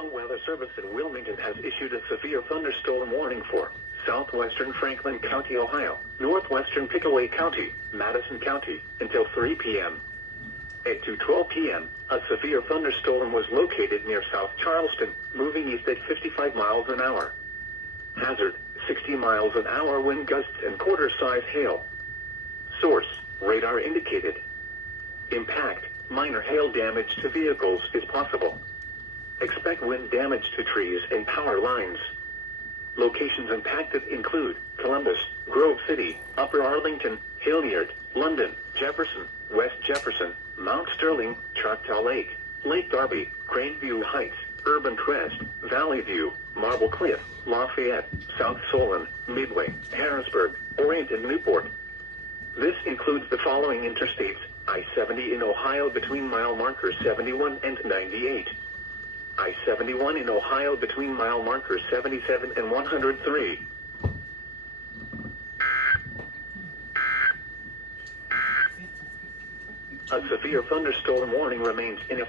National Weather Service in Wilmington has issued a severe thunderstorm warning for southwestern Franklin County, Ohio, northwestern Pickaway County, Madison County, until 3 p.m. At 2:12 p.m., a severe thunderstorm was located near South Charleston, moving east at 55 miles an hour. Hazard, 60 miles an hour wind gusts and quarter-size hail. Source, radar indicated. Impact, minor hail damage to vehicles is possible. Expect wind damage to trees and power lines. Locations impacted include Columbus, Grove City, Upper Arlington, Hilliard, London, Jefferson, West Jefferson, Mount Sterling, Choctaw Lake, Lake Darby, Craneview Heights, Urban Crest, Valley View, Marble Cliff, Lafayette, South Solon, Midway, Harrisburg, Orient, and Newport. This includes the following interstates: I-70 in Ohio between mile markers 71 and 98. I-71 in Ohio between mile markers 77 and 103. A severe thunderstorm warning remains in effect.